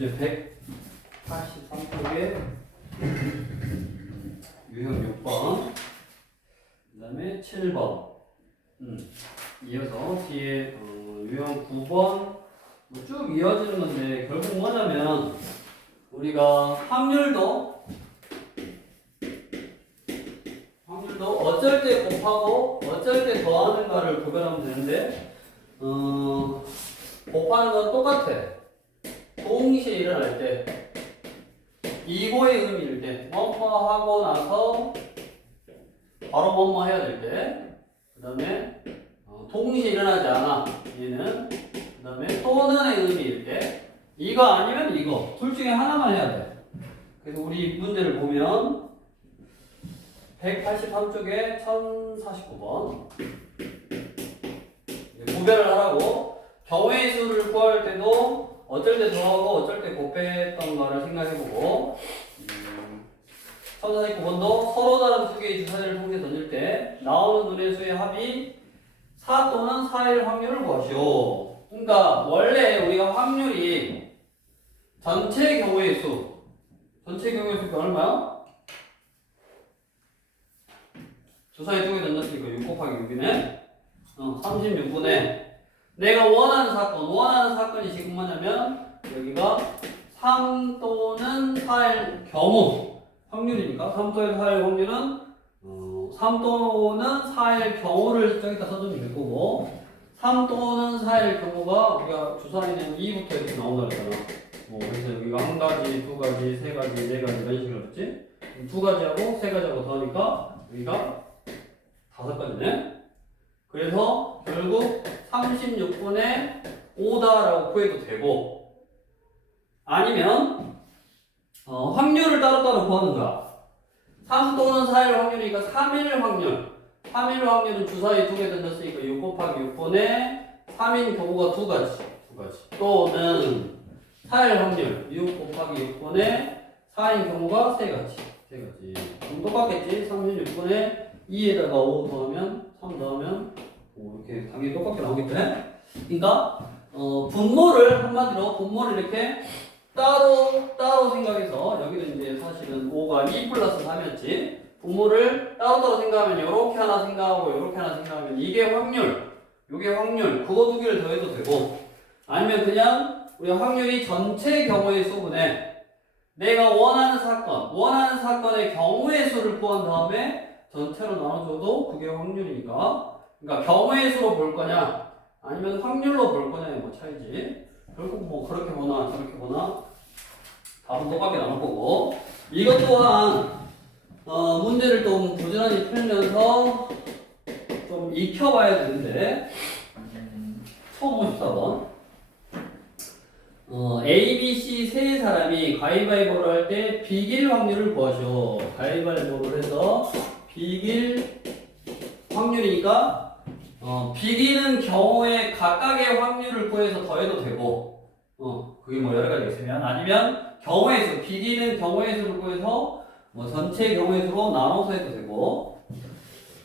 주제 183쪽에 유형 6번, 그 다음에 7번, 이어서 뒤에 유형 9번 쭉 이어지는 건데, 결국 뭐냐면 우리가 확률도 어쩔 때 곱하고 어쩔 때 더하는가를 구별하면 되는데, 곱하는 건 똑같아. 동시에 일어날 때, 이거의 의미일 때, 뭐뭐 하고 나서 바로 뭐뭐 해야 될 때, 그 다음에 동시에 일어나지 않아, 얘는. 그 다음에 또는의 의미일 때, 이거 아니면 이거, 둘 중에 하나만 해야 돼. 그래서 우리 문제를 보면 183쪽에 1049번 구별을 하라고. 경우의 수를 구할 때도 어쩔 때 더하고 어쩔 때 곱했던 거를 생각해보고, 1049번도 서로 다른 두 개의 주사위를 통해 던질 때 나오는 눈의 수의 합이 4 또는 4일 확률을 구하시오. 그러니까 원래 우리가 확률이 전체 경우의 수가 얼마야? 주사위 두 개 던졌으니까 6 곱하기 6이네. 36분의 내가 원하는 사건이 지금 뭐냐면 여기가 3 또는 4일 경우 확률이니까 3 또는 4일 확률은 3 또는 4일 경우를 저기다 써주면 될 거고, 3 또는 4일 경우가 우리가 주사위는 2부터 이렇게 나온다 그랬잖아. 그래서 여기가 한 가지, 두 가지, 세 가지, 네 가지 이런 식으로 했지. 두 가지하고 세 가지하고 더하니까 여기가 5가지네. 그래서 결국 36분의 5다라고 구해도 되고, 아니면 확률을 따로따로 구하는 거야. 3 또는 4일 확률이니까 3일 확률은 주사위 두 개 던졌으니까 6 곱하기 6분의 3인 경우가 두 가지. 또는 4일 확률 6 곱하기 6분의 4인 경우가 세 가지. 그럼 똑같겠지. 36분의 2에다가 5 더하면 3 더하면 이렇게 당연히 똑같게 나오겠죠. 그러니까 한마디로 분모를 이렇게 따로 생각해서, 여기는 이제 사실은 5가 2 플러스 3이었지. 분모를 따로 생각하면 이렇게 하나 생각하고 이렇게 하나 생각하면 이게 확률, 이게 확률, 그거 두 개를 더해도 되고, 아니면 그냥 우리가 확률이 전체 경우의 수분에 내가 원하는 사건의 경우의 수를 구한 다음에 전체로 나눠줘도 그게 확률이니까, 그러니까 경우의 수로 볼 거냐 아니면 확률로 볼 거냐의 뭐 차이지. 결국 뭐 그렇게 보나 저렇게 보나 답은 똑같게 나올 거고, 이것 또한 문제를 좀 부지런히 풀면서 좀 익혀봐야 되는데, 처음 54번 A, B, C 세 사람이 가위바위보를 할 때 비길 확률을 구하시오. 가위바위보를 해서 비길 확률이니까 비기는 경우에 각각의 확률을 구해서 더해도 되고, 그게 뭐 여러 가지 있으면, 아니면 경우의 수, 비기는 경우의 수를 구해서 뭐 전체 경우의 수로 나눠서 해도 되고.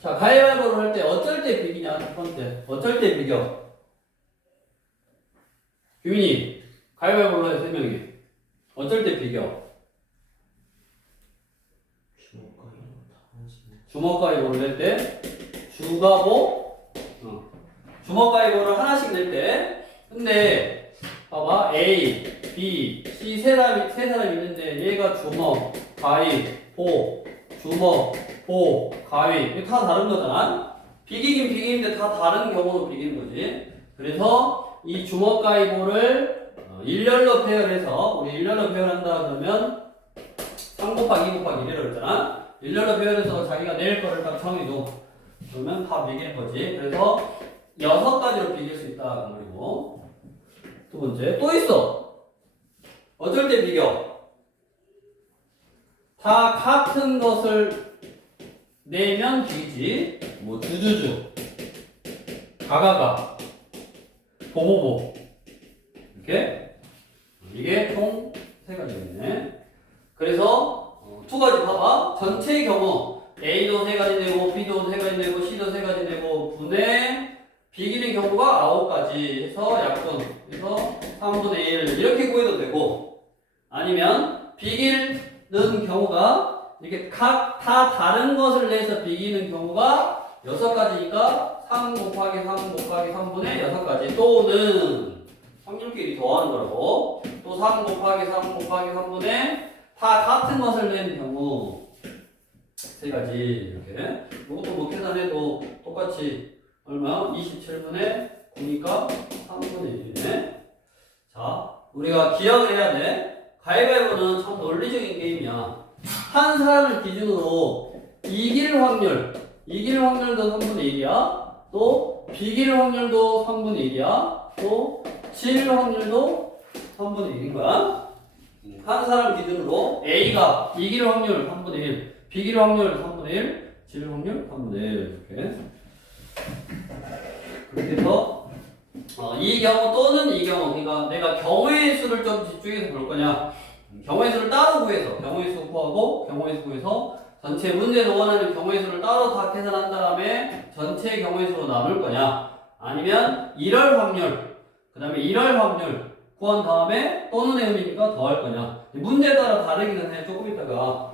자, 가위바위보를 할 때 어쩔 때 비기냐? 첫 번째, 어쩔 때 비겨? 규민이 가위바위보를 해, 3명이 어쩔 때 비겨? 주먹 가위바위보를 낼 때 주먹 가위바위보를 하나씩 낼 때, 근데 봐봐, A, B, C 세 사람이 있는데 얘가 주먹, 가위, 보, 가위, 이게 다 다른 거잖아. 비기긴 비기는데 다 다른 경우로 비기는 거지. 그래서 이 주먹 가위보를 일렬로 배열해서, 우리 일렬로 배열한다 그러면 3 곱하기 2 곱하기 1이라고 그랬잖아. 일렬로 배열해서 자기가 낼 거를 딱 정해줘. 그러면 다 비기는 거지. 그래서 6가지로 비길 수 있다 그 말이고. 두 번째 또 있어. 어쩔 때 비겨? 다 같은 것을 내면 비기지. 뭐 주주주, 가가가, 보보보, 이렇게. 이게 총 3가지겠네. 그래서 두 가지 봐봐. 전체의 경우 A도 3가지 내고 B도 3가지 내고 C도 3가지 내고 분의 비기는 경우가 9가지 해서 약분, 그래서 3분의 1 이렇게 구해도 되고, 아니면 비기는 경우가 이렇게 각 다 다른 것을 내서 비기는 경우가 6가지니까 3 곱하기 3 곱하기 3분의 6가지 또는 확률끼리 더하는 거라고 또 3 곱하기 3 곱하기 3분의 다 같은 것을 내는 경우 3가지 이렇게 이것도 뭐 계산해도 똑같이 얼마? 27분의 9니까 3분의 1이네. 자, 우리가 기억을 해야 돼. 가위바위보는 참 논리적인 게임이야. 한 사람을 기준으로 이길 확률도 3분의 1이야. 또 비길 확률도 3분의 1이야. 또 질 확률도 3분의 1인 거야. 한 사람 기준으로 A가 이길 확률 3분의 1, 비길 확률 3분의 1, 질 확률 3분의 1 이렇게. 그렇게 해서 이 경우 또는 이 경우 그러니까 내가 경우의 수를 좀 집중해서 볼 거냐 경우의 수를 따로 구해서 경우의 수 구하고 경우의 수 구해서 전체 문제에서 원하는 경우의 수를 따로 다 계산한 다음에 전체 경우의 수로 나눌 거냐 아니면 이럴 확률 그 다음에 이럴 확률 구한 다음에 또는의 의미니까 더 할 거냐 문제에 따라 다르기는 해. 조금 있다가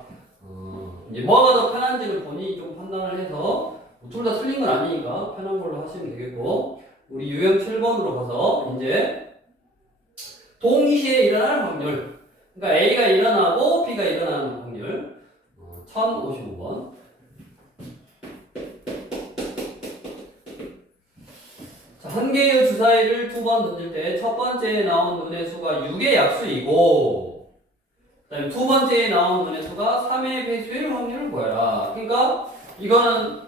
이제 뭐가 더 편한지를 본인이 좀 판단을 해서 둘 다 틀린 건 아니니까 편한 걸로 하시면 되겠고 우리 유형 7번으로 가서 이제 동시에 일어날 확률 그러니까 A가 일어나고 B가 일어나는 확률 1055번 자, 한 개의 주사위를 2번 던질 때 첫 번째에 나온 눈의 수가 6의 약수이고 그 다음에 두 번째에 나온 눈의 수가 3의 배수일 확률을 구해라. 그러니까 이거는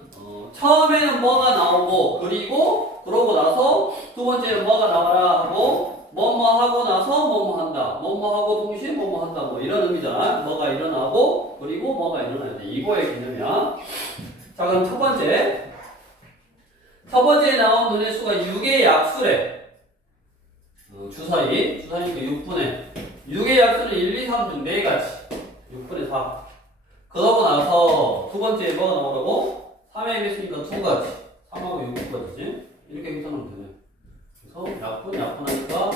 처음에는 뭐가 나오고 그러고 나서 두 번째는 뭐가 나와라 하고 뭐뭐 하고 나서 뭐뭐 한다. 뭐뭐 하고 동시에 뭐뭐 한다. 뭐 이런 의미잖아. 뭐가 일어나고 그리고 뭐가 일어나야 돼. 이거의 개념이야. 자 그럼 첫 번째에 나온 눈의 수가 6의 약수래. 주사위니까 6의 약수는 1, 2, 3 중 4가지 6분의 4 그러고 나서 두 번째에 뭐가 나오라고? 3의 배수니까 2가지 3하고 6까지지 이렇게 계산하면 되네. 그래서 약분하니까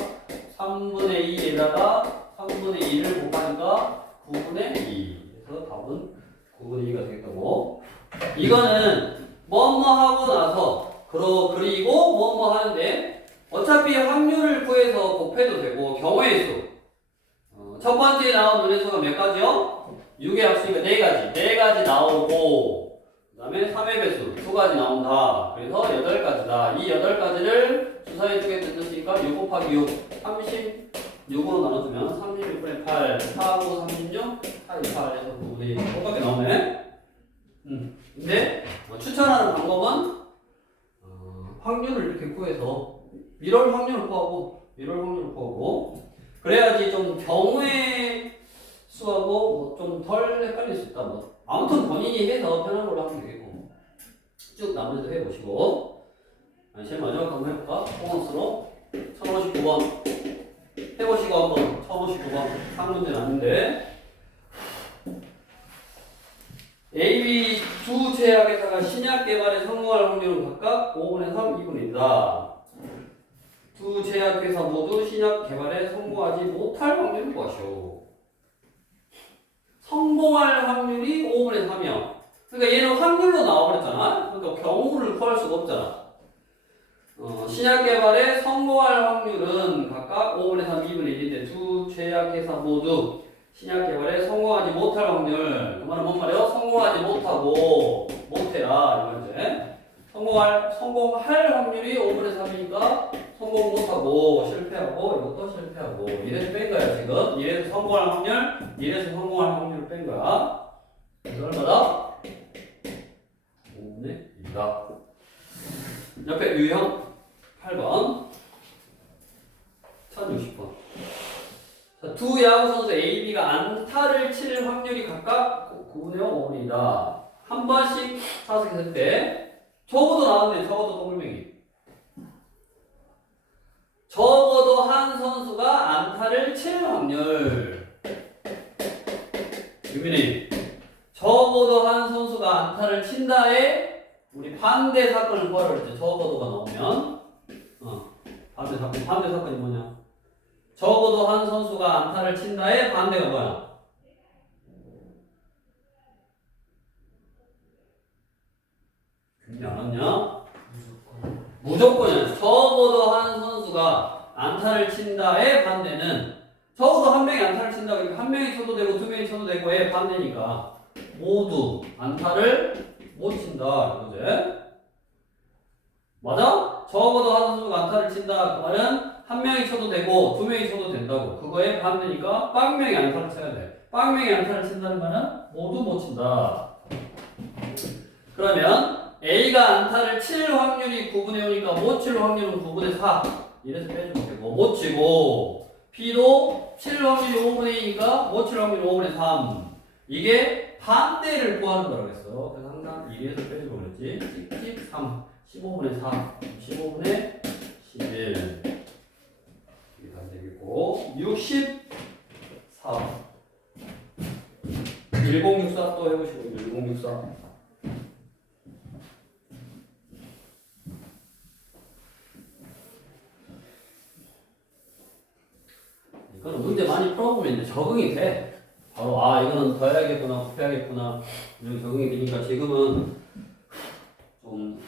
3분의 2에다가 3분의 2를 곱하니까 9분의 2 그래서 답은 9분의 2가 되겠다고. 이거는 뭐뭐 하고 나서 그리고 뭐뭐 하는데 어차피 확률을 구해서 곱해도 되고 경우의 수 첫 번째에 나온 눈의 수가 몇 가지요? 6의 약수니까 4가지 나오고 그 다음에 3의 배수 2가지 나온다. 그래서 8가지다. 이 8가지를 주사위 쪽에 뜯으니까 6 곱하기 6 36으로 나눠주면 36분의 8 4하고 36 8이 8에서 9분의 1밖에 나오네. 근데 추천하는 방법은 확률을 이렇게 구해서 이럴 확률을 구하고 그래야지 좀 경우의 수하고 좀 덜 헷갈릴 수 있다. 아무튼 본인이 해서 편한 걸로 하면 되겠고 쭉 나머지도 해보시고 제일 마지막 한번 해볼까? 보너스로 1059번 해보시고 한번 1059번 상문제는 아닌데 A, B 두 제약회사가 신약 개발에 성공할 확률은 각각 5분의 3, 2분의 1이다. 두 제약회사 모두 신약 개발에 성공하지 못할 확률을 구하시오. 성공할 확률이 5분의 3이야. 그러니까 얘는 확률로 나와버렸잖아. 그러니까 경우를 구할 수가 없잖아. 신약 개발에 성공할 확률은 각각 5분의 3, 2분의 1인데 두 제약회사 모두 신약 개발에 성공하지 못할 확률. 그 말은 뭔 말이야? 성공하지 못하고 못해라 이 말이지. 성공할 확률이 5분의 3이니까 성공 못하고 실패하고 이것도 실패하고 이래서 뺀 거야 지금. 이래서 성공할 확률, 이래서 성공할 확률을 뺀 거야. 그래서 얼마다? 5분의 1이다. 옆에 유형 8번 1060번. 자, 두 야구 선수 A, B가 안타를 칠 확률이 각각 9분의 5분이다. 한 번씩 타석했을 때 적어도 나왔네. 적어도 동물명이. 적어도 한 선수가 안타를 칠 확률. 유민이. 적어도 한 선수가 안타를 친다에 우리 반대 사건을 구하려 할 때 적어도가 나오면 반대 사건이 뭐냐? 적어도 한 선수가 안타를 친다의 반대가 뭐야? 안 왔냐? 무조건이야. 적어도 한 선수가 안타를 친다의 반대는 적어도 한 명이 안타를 친다 그러니까 한 명이 쳐도 되고 두 명이 쳐도 되고의 반대니까 모두 안타를 못 친다 이거지. 맞아? 적어도 한 선수가 안타를 친다 그 말은 한 명이 쳐도 되고 두 명이 쳐도 된다고. 그거의 반대니까 빵명이 안타를 쳐야 돼. 빵명이 안타를 친다는 말은 모두 못 친다. 그러면 A가 안타를 칠 확률이 9분의 5니까 못 칠 확률은 9분의 4. 이래서 빼주면 되고 못 치고 B도 칠 확률이 5분의 2니까 못 칠 확률이 5분의 3. 이게 반대를 구하는 거라고 했어. 그래서 항상 1에서 빼주고 그랬지. 찍찍 3, 15분의 4, 15분의 11. 이게 반대겠고 64. 1064 또 해보시고 1064. 이거는 문제 많이 풀어보면 이제 적응이 돼. 바로 아 이거는 더 해야겠구나 곱해야겠구나 이렇게 적응이 되니까 지금은 좀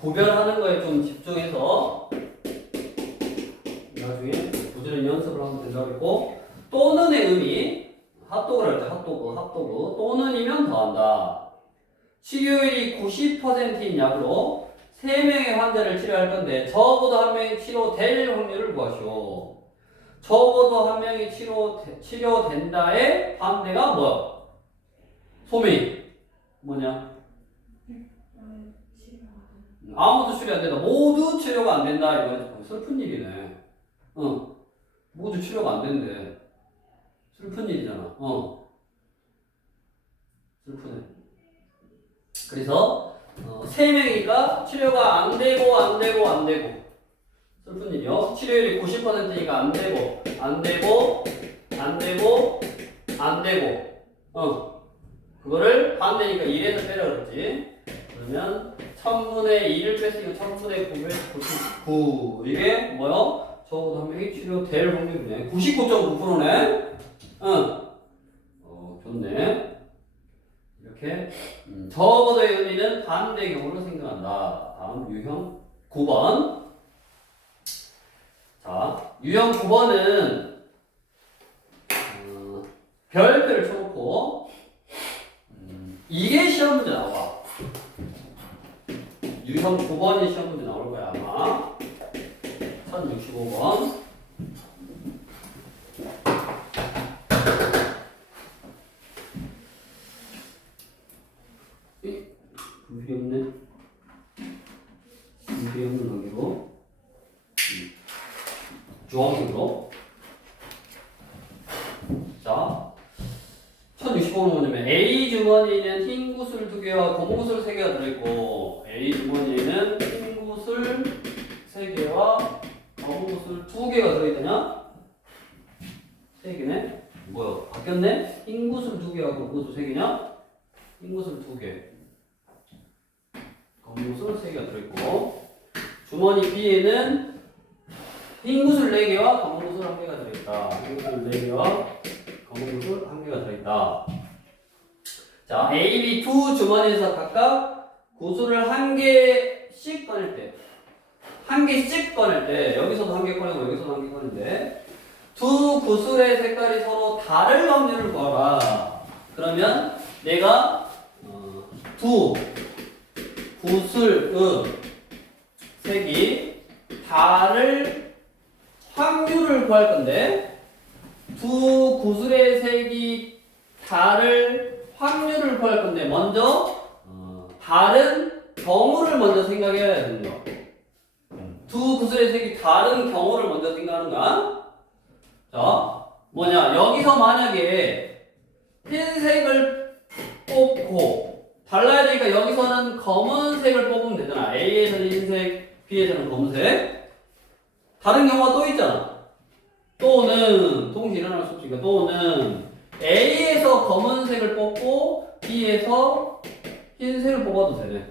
구별하는 거에 좀 집중해서 나중에 부지런히 연습을 하면 된다고 했고 또는의 의미 핫도그를 할 때 핫도그 또는이면 더한다. 치료율이 90%인 약으로 3명의 환자를 치료할 건데 적어도 한 명이 치료될 확률을 구하시오. 적어도 한 명이 치료된다의 반대가 뭐야? 소미 뭐냐? 아무도 치료 안 된다. 모두 치료가 안 된다. 이거 슬픈 일이네. 모두 치료가 안 된대. 슬픈 일이잖아. 슬프네. 그래서 3명이니까 치료가 안 되고 슬픈 일이요. 치료율이 90%니까 안 되고 그거를 반대니까 1에서 빼라 그랬지. 그러면 1000분의 2를 뺐으니까 1000분의 999. 이게 뭐요? 적어도 한 명이 치료될 확률이네. 99.9%네. 좋네. 이렇게 적어도의 의미는 반대 경우로 생겨난다. 다음 유형 9번. 자, 유형 9번은 별표를 쳐놓고 이게 시험 문제 나와. 유형 9번이 시험 문제 나올 거야 아마. 1065번. 분필이 없네. 분필이 없는 관계로 주황색으로. 자, 1065번 뭐냐면 A 주머니에는 흰 구슬 2개와 검은 구슬 3개가 들어있고 A 주머니에는 흰 구슬 3개와 검은 구슬 2개가 들어있더냐? 3개네? 뭐야? 바뀌었네? 흰 구슬 2개와 검은 구슬 3개냐? 흰 구슬 2개 검은 구슬 3개가 들어있고 주머니 B에는 흰 구슬 4개와 검은 구슬 1개가 들어있다. 흰 구슬 4개와 검은 구슬 1개가 들어있다. 자, A, B 두 주머니에서 각각 구슬을 1개씩 꺼낼 때, 1개씩 꺼낼 때, 여기서도 1개 꺼내고 여기서도 1개 꺼내는데, 두 구슬의 색깔이 서로 다를 확률을 구하라. 그러면 내가 두 구슬의 색이 다를 확률을 구할 건데, 두 구슬의 색이 다를 확률을 구할 건데 먼저 다른 경우를 먼저 생각해야 되는 거. 두 구슬의 색이 다른 경우를 먼저 생각하는 거야. 자, 뭐냐? 여기서 만약에 흰색을 뽑고 달라야 되니까 여기서는 검은색을 뽑으면 되잖아. A에서는 흰색, B에서는 검은색. 다른 경우가 또 있잖아. 또는 동시에 일어날 수 없으니까 또는 A에서 검은색을 뽑고 B에서 흰색을 뽑아도 되네.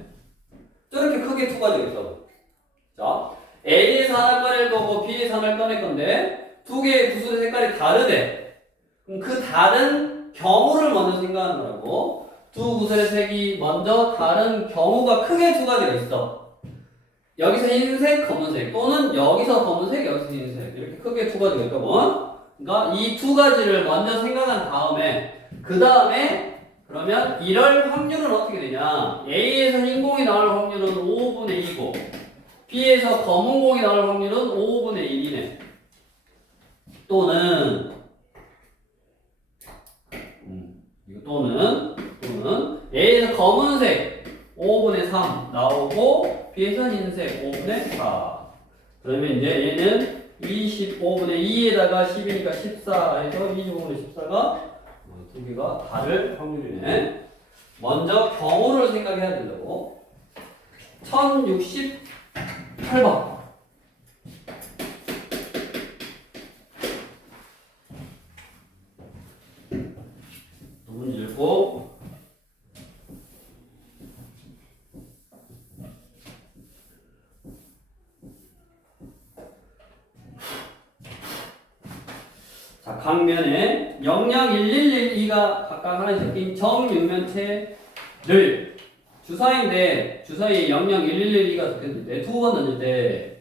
저렇게 크게 두 가지가 있어. 자, A에서 하나 꺼낼 거고 B에서 하나를 꺼낼 건데 두 개의 구슬의 색깔이 다르대. 그럼 그 다른 경우를 먼저 생각하는 거라고. 두 구슬의 색이 먼저 다른 경우가 크게 두 가지가 있어. 여기서 흰색, 검은색 또는 여기서 검은색, 여기서 흰색 이렇게 크게 두 가지가 있거든. 그러니까 이 두 가지를 먼저 생각한 다음에 그 다음에 그러면 이럴 확률은 어떻게 되냐? A에서 흰 공이 나올 확률은 5분의 2고 B에서 검은 공이 나올 확률은 5분의 1이네. 또는 이거 또는 A에서 검은색 5분의 3 나오고 B에서 흰색 5분의 4. 그러면 이제 얘는 25분의 2에다가 10이니까 14 해서 25분의 14가 두 개가 다를 확률이네. 먼저 경우를 생각해야 된다고. 1068번. 누군지 읽고. 자, 각면에 0011112가 각각 하나 적힌 정육면체를 주사위인데 주사위에 0011112가 적혔는데 두 번 던질 때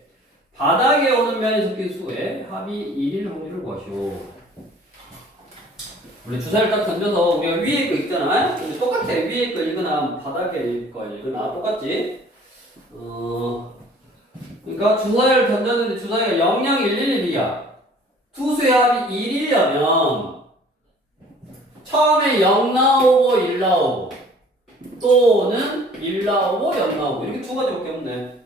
바닥에 오는 면에 적힌 수의 합이 1일 확률을 구하시오. 우리 주사위를 딱 던져서 우리가 위에 거 있잖아. 근데 똑같아. 위에 거 읽거나 바닥에 거 읽거나 똑같지. 그러니까 주사위를 던졌는데 주사위가 00111이야. 두 수의 합이 1이려면 처음에 0 나오고 1 나오고 또는 1 나오고 0 나오고 이렇게 두 가지밖에 없네.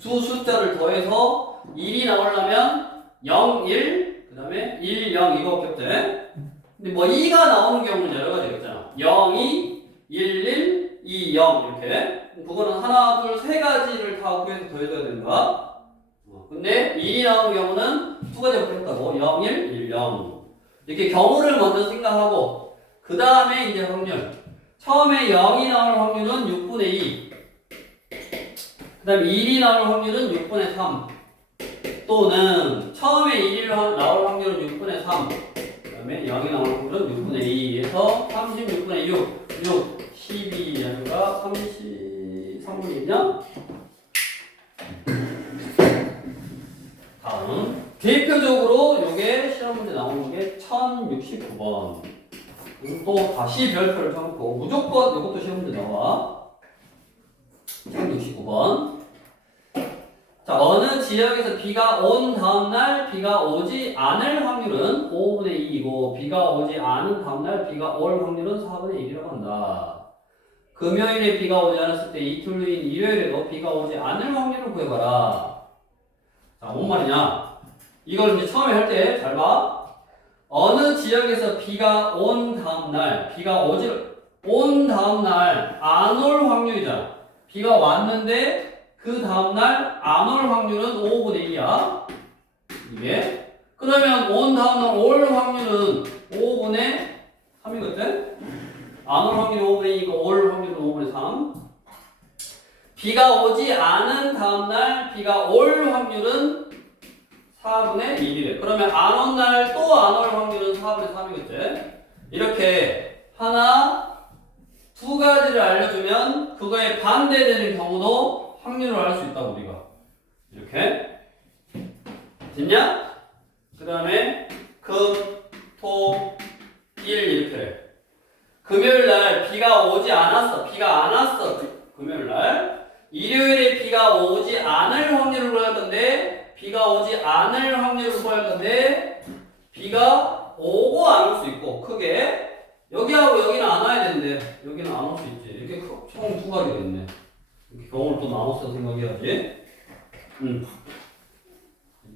두 숫자를 더해서 1이 나오려면 0, 1, 그 다음에 1, 0 이거밖에 없대. 근데 뭐 2가 나오는 경우는 여러 가지가 있잖아. 0, 2, 1, 1, 2, 0 이렇게. 그거는 하나, 둘, 세 가지를 다 구해서 더해줘야 되는 거야. 근데 1이 나오는 경우는 두 가지밖에 없다고. 0, 1, 1, 0 이렇게 경우를 먼저 생각하고 그 다음에 이제 확률. 처음에 0이 나올 확률은 6분의 2 그 다음에 1이 나올 확률은 6분의 3 또는 처음에 1이 나올 확률은 6분의 3 그 다음에 0이 나올 확률은 6분의 2에서 36분의 6 12라는가 33분의 1이냐? 다음 대표적으로 요게 실험 문제 나오는 게 1069번. 또 다시 별표를 쳐놓고 무조건 이것도 시험 문제 나와. 1069번. 자, 어느 지역에서 비가 온 다음날 비가 오지 않을 확률은 5분의 2이고 비가 오지 않은 다음날 비가 올 확률은 4분의 1이라고 한다. 금요일에 비가 오지 않았을 때 이틀 후인 일요일에도 비가 오지 않을 확률을 구해봐라. 자, 뭔 말이냐? 이걸 이제 처음에 할 때 잘 봐. 어느 지역에서 비가 온 다음날, 비가 온 다음날 안 올 확률이잖아. 비가 왔는데 그 다음날 안 올 확률은 5분의 1이야. 이게. 그러면 온 다음날 올 확률은 5분의 3이거든? 안 올 확률이 5분의 2이고 올 확률은 5분의 3. 비가 오지 않은 다음날 비가 올 확률은 4분의 1이래. 그러면 안 온 날 또 안 올 확률은 4분의 3이겠지? 이렇게 하나, 두 가지를 알려주면 그거에 반대되는 경우도 확률을 알 수 있다고 우리가. 이렇게. 됐냐? 그 다음에 금, 토, 일 이렇게 해. 금요일 날 비가 오지 않았어. 비가 안 왔어. 금요일 날. 일요일에 비가 오지 않을 확률을 구할 건데 비가 오지 않을 확률을 구할 건데 비가 오고 안 올 수 있고 크게 여기하고 여기는 안 와야 되는데 여기는 안 올 수 있지. 이렇게 총 두 가지가 있네. 이렇게 경우를 또 나눠서 생각해야지.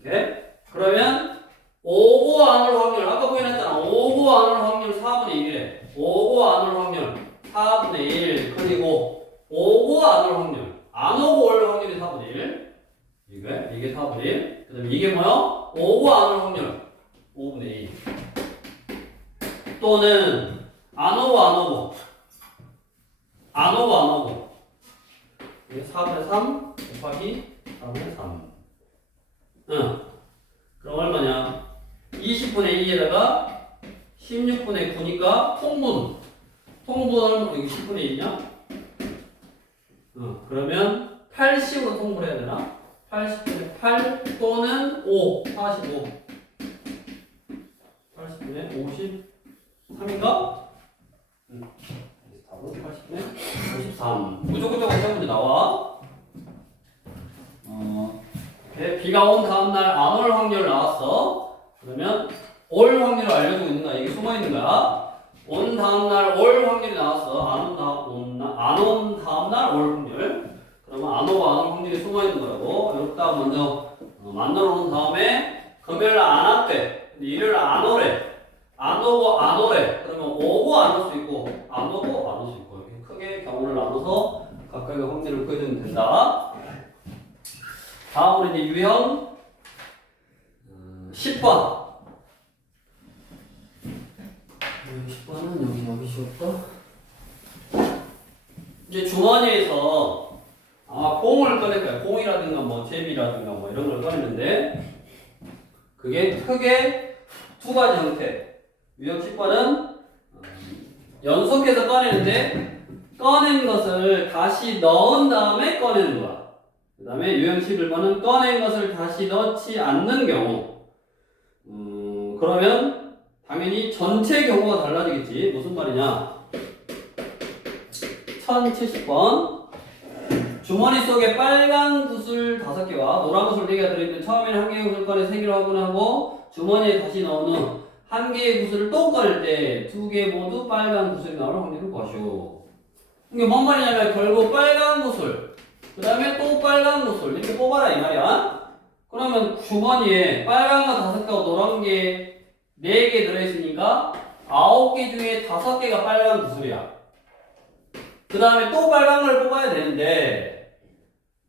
이렇게 그러면 오고 안 올 확률 아까 보여놨잖아. 오고 안 올 확률 4분의 1이래. 오고 안 올 확률 4분의 1 그리고 오고 안 올 확률 안 오고 올 확률이 4분의 1 이게 4분의 1 그 다음에 이게 뭐야? 오고 안 올 확률 5분의 2 또는 안 오고 이게 4분의 3 곱하기 4분의 3 그럼 얼마냐? 20분의 2에다가 16분의 9니까 통분은 여기 10분의 1이냐? 그러면 80으로 통분을 해야 되나? 80분의 8 또는 5, 45. 80분의 53인가? 답은 80분의 53. 무조건 저거 문제 나와. 비가 온 다음날 안 올 확률 나왔어. 그러면 올 확률을 알려주고 있는 거야. 이게 숨어 있는 거야. 온 다음날 올 확률이 나왔어. 안 온 다음날 올 확률. 그러면 안 오고 안 올 확률이 숨어 있는 거라고. 이렇다 먼저 만들어 놓은 다음에 금요일 날 안 왔대. 근데 일요일 날 안 오래. 안 오고 안 오래. 그러면 오고 안 올 수 있고 안 오고 안 올 수 있고 이렇게 크게 경우를 나눠서 각각의 확률을 구해주면 된다. 다음으로 이제 유형 10번. 10번은 여기 쉬웠다. 이제 주머니에서 아마 공을 꺼낼 거야. 공이라든가 뭐 제비라든가 뭐 이런 걸 꺼내는데 그게 크게 두 가지 형태. 유형 10번은 연속해서 꺼내는데 꺼낸 것을 다시 넣은 다음에 꺼내는 거야. 그 다음에 유형 11번은 꺼낸 것을 다시 넣지 않는 경우. 그러면 당연히 전체 경우가 달라지겠지. 무슨 말이냐? 1070번. 주머니 속에 빨간 구슬 5개와 노란 구슬 4개가 들어있는데 처음에는 한 개의 구슬 꺼내 3개로 확인하고 주머니에 다시 넣은 후 한 개의 구슬을 또 꺼낼 때 2개 모두 빨간 구슬이 나올 확률을 구하시오. 이게 뭔 말이냐면 결국 빨간 구슬 그 다음에 또 빨간 구슬 이렇게 뽑아라 이 말이야. 그러면 주머니에 빨간 거 5개하고 노란 게 4개 들어있으니까 9개 중에 5개가 빨간 구슬이야. 그 다음에 또 빨간 걸 뽑아야 되는데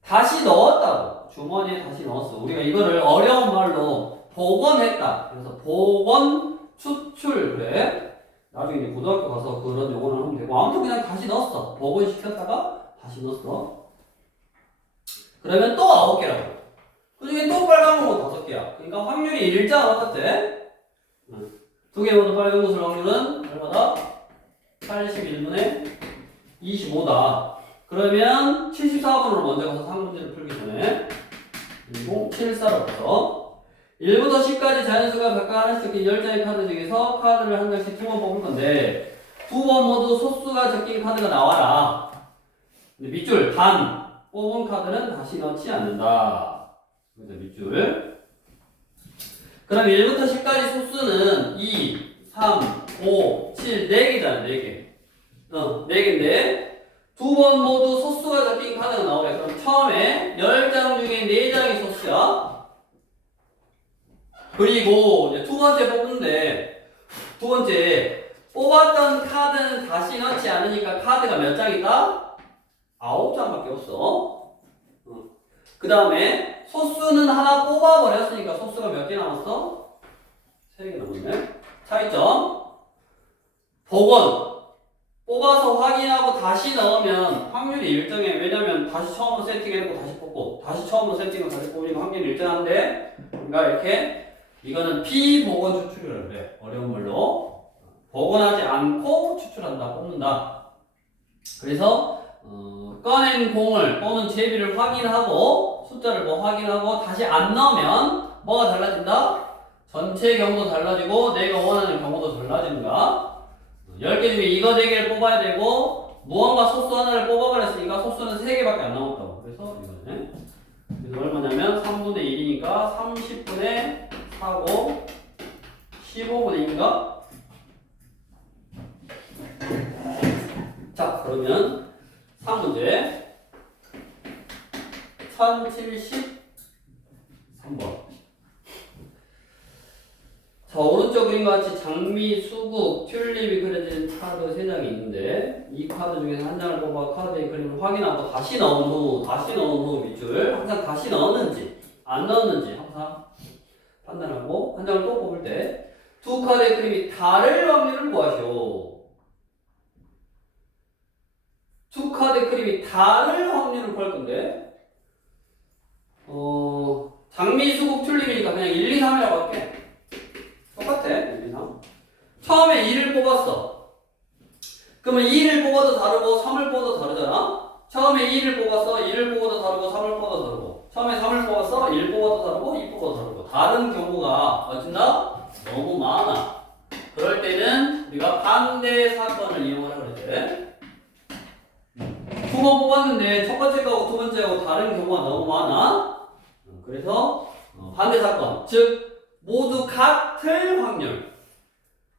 다시 넣었다고. 주머니에 다시 넣었어. 우리가 이거를 어려운 말로 복원했다. 그래서 복원, 추출 그래. 나중에 이제 고등학교 가서 그런 용어를 하면 되고 아무튼 그냥 다시 넣었어. 복원시켰다가 다시 넣었어. 그러면 또 9개라고. 그 중에 또 빨간 거 5개야. 그러니까 확률이 일자가 똑같대. 2개 모두 빨간 구슬 확률은 얼마다? 81분의 25다. 그러면 74번으로 먼저 가서 3문제를 풀기 전에 그리고 74로 가서 1부터 10까지 자연수가 각각 하나씩 적힌 10장의 카드 중에서 카드를 한 장씩 2번 뽑을 건데 2번 모두 소수가 적힌 카드가 나와라. 근데 밑줄 단 뽑은 카드는 다시 넣지 않는다. 그래서 밑줄. 그럼 1부터 10까지 소수는 2, 3, 5, 7, 4개잖아. 4개. 4개인데 2번 모두 소수가 적힌 카드가 나오래. 그럼 처음에 10장 중에 4장이 소수야. 그리고 이제 두 번째 뽑는데 두 번째 뽑았던 카드는 다시 넣지 않으니까 카드가 몇 장이다? 9장밖에 없어. 그 다음에 소수는 하나 뽑아버렸으니까 소수가 몇 개 남았어? 3개 남았네. 차이점. 복원. 뽑아서 확인하고 다시 넣으면 확률이 일정해. 왜냐면 다시 처음으로 세팅해놓고 다시 뽑고 다시 처음으로 세팅하고 다시 뽑으니까 확률이 일정한데 그러니까 이렇게 이거는 비복원 추출이라고 그래. 어려운 말로 복원하지 않고 추출한다. 뽑는다. 그래서 꺼낸 공을 또는 제비를 확인하고 숫자를 뭐 확인하고 다시 안 넣으면 뭐가 달라진다? 전체 경우도 달라지고 내가 원하는 경우도 달라지는 거야. 10개 중에 이거 4개를 뽑아야 되고 무언가 소수 하나를 뽑아버렸으니까 소수는 3개밖에 안 남았다고. 그래서 이거네. 그래서 얼마냐면 3분의 1이니까 30분의 4고 15분의 2인가? 자 그러면 3문제 1073번. 자 오른쪽 그림과 같이 장미, 수국, 튤립이 그려진 카드 3장이 있는데 이 카드 중에서 한 장을 뽑아 카드의 그림을 확인하고 다시 넣은 후 밑줄 항상 다시 넣었는지 안 넣었는지 항상 판단하고 한 장을 또 뽑을 때 두 카드의 그림이 다를 확률을 구하시오. 두 카드의 그림이 다를 확률을 구할 건데 장미, 수국, 튤립이니까 그냥 1, 2, 3이라고 할게. 똑같아. 1, 2, 3. 처음에 2를 뽑았어. 그러면 2를 뽑아도 다르고 3을 뽑아도 다르잖아. 처음에 2를 뽑았어. 2를 뽑아도 다르고 3을 뽑아도 다르고. 처음에 3을 뽑았어. 1 뽑아도 다르고 2 뽑아도 다르고. 다른 경우가 어쩐다? 너무 많아. 그럴 때는 우리가 반대 사건을 이용하라 그랬지. 두 번 뽑았는데 첫 번째 거하고 두 번째 거하고 다른 경우가 너무 많아. 그래서 반대 사건, 즉 모두 같을 확률.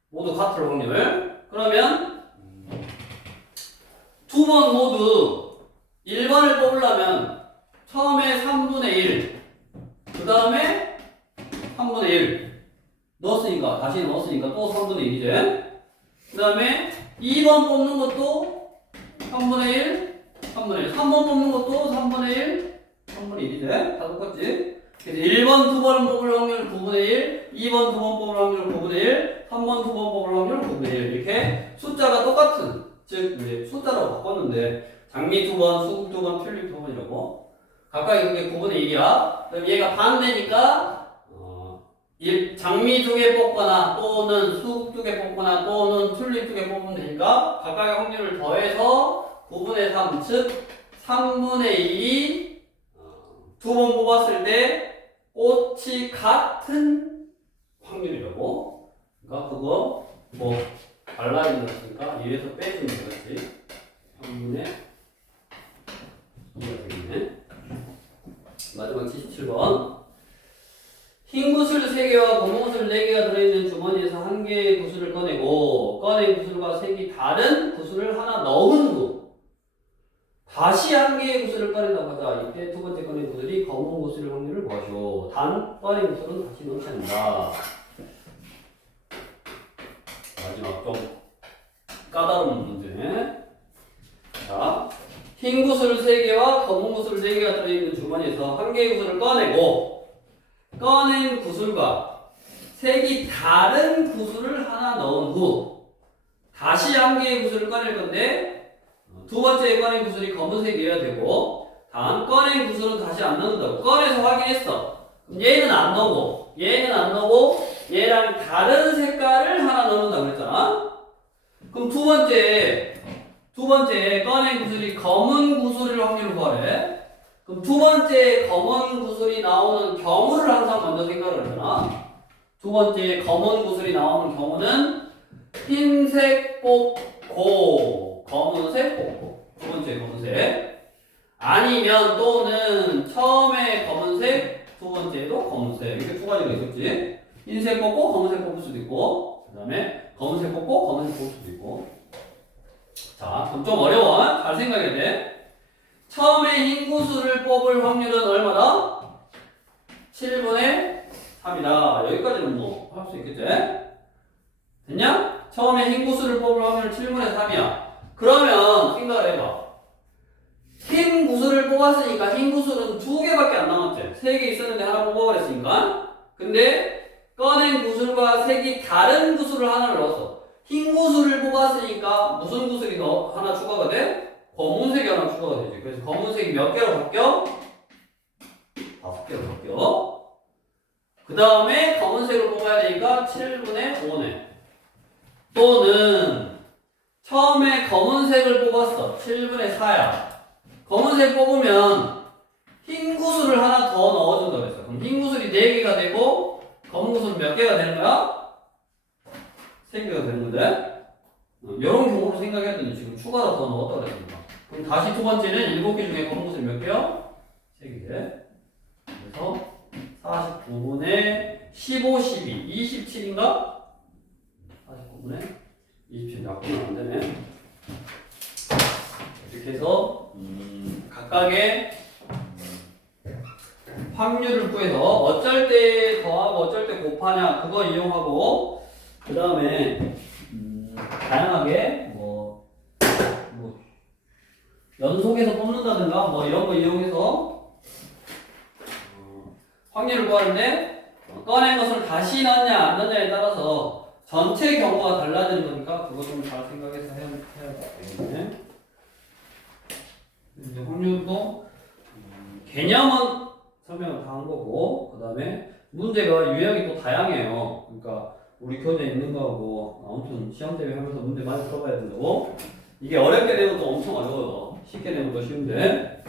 모두 같을 확률. 그러면 두 번 모두 1번을 뽑으려면 처음에 3분의 1, 그 다음에 3분의 1 넣었으니까, 다시 넣었으니까 또 3분의 1이지. 그 다음에 2번 뽑는 것도 3분의 1, 3분의 1. 3번 뽑는 것도 3분의 1, 3분의 1이지. 다 똑같지? 그래서 1번 두 번 뽑을 확률 9분의 1, 2번 두 번 뽑을 확률 9분의 1, 3번 두 번 뽑을 확률 9분의 1. 이렇게 숫자가 똑같은, 즉 이제 숫자로 바꿨는데 장미 두 번, 수국 두 번, 튤립 두 번이라고. 각각 그게 9분의 1이야. 그럼 얘가 반대니까 장미 두 개 뽑거나 또는 수국 두 개 뽑거나 또는 튤립 두 개 뽑으면 되니까 각각의 확률을 더해서 9분의 3, 즉 3분의 1이 두 번 뽑았을 때 꽃이 같은 확률이라고. 그러니까 그거 뭐 발라진 거니까 1에서 빼주면 되겠지. 3분의 2가 되겠네. 마지막 77번. 흰 구슬 3개와 검은 구슬 4개가 들어있는 주머니에서 한 개의 구슬을 꺼내고 꺼낸 구슬과 색이 다른 구슬을 하나 넣은 후 다시 한 개의 구슬을 꺼낸다고 하자. 이때 두 번째 꺼낸 구슬이 검은 구슬의 확률을 구하시오. 단 꺼낸 구슬은 다시 넣지 않는다. 마지막 좀 까다로운 문제네. 자, 흰 구슬 3개와 검은 구슬 4개가 들어있는 주머니에서 한 개의 구슬을 꺼내고 꺼낸 구슬과 색이 다른 구슬을 하나 넣은 후 다시 한 개의 구슬을 꺼낼 건데 두 번째 꺼낸 구슬이 검은색이어야 되고 단 꺼낸 구슬은 다시 안 넣는다고. 꺼내서 확인했어. 그럼 얘는 안 넣고 얘는 안 넣고 얘랑 다른 색깔을 하나 넣는다고 그랬잖아. 그럼 두 번째 꺼낸 구슬이 검은 구슬일 확률을 구하래. 그럼 두 번째 검은 구슬이 나오는 경우를 항상 먼저 생각을 하잖아. 두 번째 검은 구슬이 나오는 경우는 흰색 뽑고 검은색 뽑고. 두 번째 검은색. 아니면 또는 처음에 검은색, 두 번째도 검은색. 이렇게 두 가지가 있었지. 흰색 뽑고 검은색 뽑을 수도 있고, 그 다음에 검은색 뽑고 검은색 뽑을 수도 있고. 자, 그럼 좀 어려워. 잘 생각해야 돼. 처음에 흰 구슬을 뽑을 확률은 얼마다? 7분의 3이다. 여기까지는 뭐 할 수 있겠지? 됐냐? 처음에 흰 구슬을 뽑을 확률은 7분의 3이야. 그러면 생각을 해봐. 흰 구슬을 뽑았으니까 흰 구슬은 2개밖에 안 남았지. 3개 있었는데 하나 뽑아버렸으니까. 근데 꺼낸 구슬과 색이 다른 구슬을 하나를 넣었어. 흰 구슬을 뽑았으니까 무슨 구슬이 하나 추가가 돼? 검은색이 하나 추가가 되지. 그래서 검은색이 몇 개로 바뀌어? 5개로 바뀌어. 그 다음에 검은색을 뽑아야 되니까 7분의 5네. 또는 처음에 검은색을 뽑았어. 7분의 4야. 검은색 뽑으면 흰 구슬을 하나 더 넣어준다고 했어. 그럼 흰 구슬이 4개가 되고 검은 구슬은 몇 개가 되는 거야? 3개가 되는 건데 이런 경우로 생각해야 되는데 지금 추가로 더 넣었다고 그랬습니다. 그럼 다시 두 번째는 7개 중에 검은 구슬 몇 개요? 3개. 그래서 49분의 15, 12, 27인가? 49분의 27. 약분은 안 되네. 이렇게 해서 각각의 확률을 구해서 어쩔 때 더하고 어쩔 때 곱하냐 그거 이용하고 그 다음에 다양하게 뭐 연속해서 뽑는다든가 뭐 이런 거 이용해서 확률을 구하는데 꺼낸 것을 다시 넣냐 안 넣냐에 따라서 전체 경우가 달라지는 거니까 그거 좀 잘 생각해서 해야 되겠네. 이제 확률도 개념은 설명을 다 한 거고 그 다음에 문제가 유형이 또 다양해요. 그러니까 우리 교재에 있는 거하고 아무튼 시험 대비하면서 문제 많이 풀어봐야 된다고. 이게 어렵게 되면 또 엄청 어려워요. 쉽게 되면 더 쉬운데.